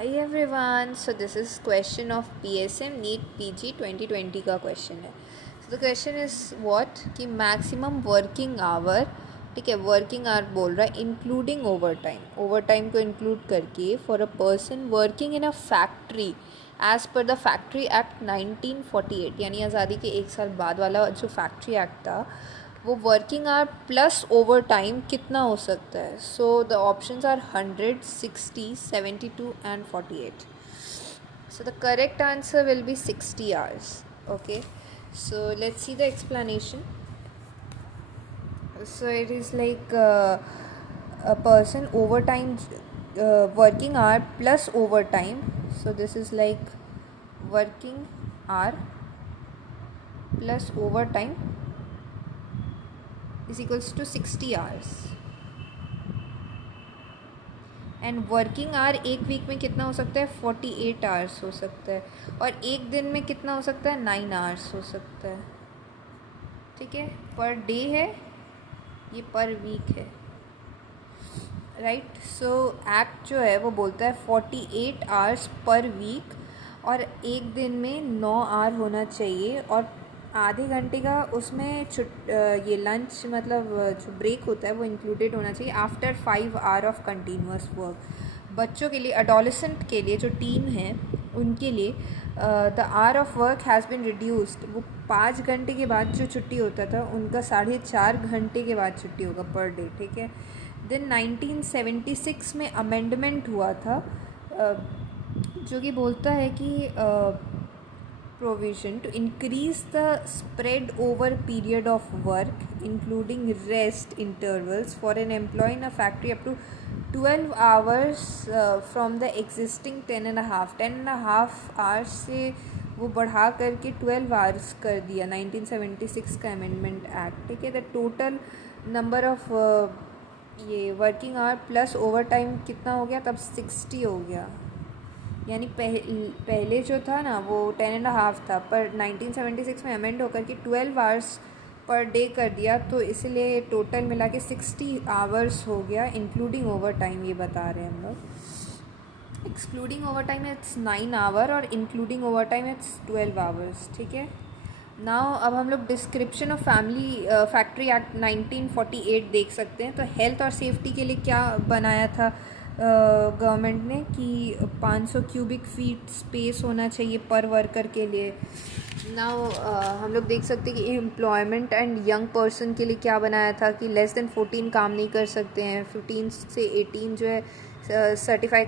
Hi everyone, so this is question of PSM NEET PG 2020 का question है. So the question is what कि maximum working hour, ठीक है, working hour बोल रहा है including overtime को include करके for a person working in a factory as per the Factory Act 1948, यानी आज़ादी के एक साल बाद वाला जो फैक्ट्री एक्ट था वो working hour plus overtime कितना हो सकता है. So the options are 100, 60, 72 and 48. So the correct answer will be 60 hours. Okay, so let's see the explanation. So it is like a person overtime working hour plus overtime. So this is like working hour plus overtime is equals to 60 hours. And working hour एक week में कितना हो सकता है 48 hours हो सकता है, और एक दिन में कितना हो सकता है 9 आवर्स हो सकता है. ठीक है, पर डे है ये, पर वीक है, राइट. सो एक्ट जो है वो बोलता है 48 आवर्स पर वीक, और एक दिन में 9 आवर होना चाहिए, और आधे घंटे का उसमें ये लंच मतलब जो ब्रेक होता है वो इंक्लूडेड होना चाहिए after 5 hour of continuous work. बच्चों के लिए, अडोलेसेंट के लिए, जो टीन है उनके लिए the hour of work has been reduced. वो 5 घंटे के बाद जो छुट्टी होता था उनका 4.5 घंटे के बाद छुट्टी होगा पर डे. ठीक है. देन 1976 में अमेंडमेंट हुआ था जो कि बोलता है कि provision to increase the spread over period of work including rest intervals for an employee in a factory up to 12 hours from the existing 10.5 hours से वो बढ़ा करके 12 hours कर दिया 1976 का अमेंडमेंट एक्ट. ठीक है. द टोटल नंबर ऑफ ये working hour plus overtime कितना हो गया तब 60 हो गया. यानी पहले जो था ना वो 10.5 था, पर 1976 में अमेंड होकर के 12 आवर्स पर डे कर दिया, तो इसलिए टोटल मिला के 60 आवर्स हो गया इंक्लूडिंग ओवर टाइम. ये बता रहे हैं हम लोग. Excluding overtime it's 9 hour और including overtime it's 12 hours. ठीक है. नाउ अब हम लोग डिस्क्रिप्शन ऑफ फैक्ट्री एक्ट 1948 देख सकते हैं. तो हेल्थ और सेफ्टी के लिए क्या बनाया था गवर्नमेंट ने कि 500 क्यूबिक फीट स्पेस होना चाहिए पर वर्कर के लिए. नाउ हम लोग देख सकते हैं कि एम्प्लॉयमेंट एंड यंग पर्सन के लिए क्या बनाया था कि लेस देन 14 काम नहीं कर सकते हैं. 15 से 18 जो है सर्टिफाई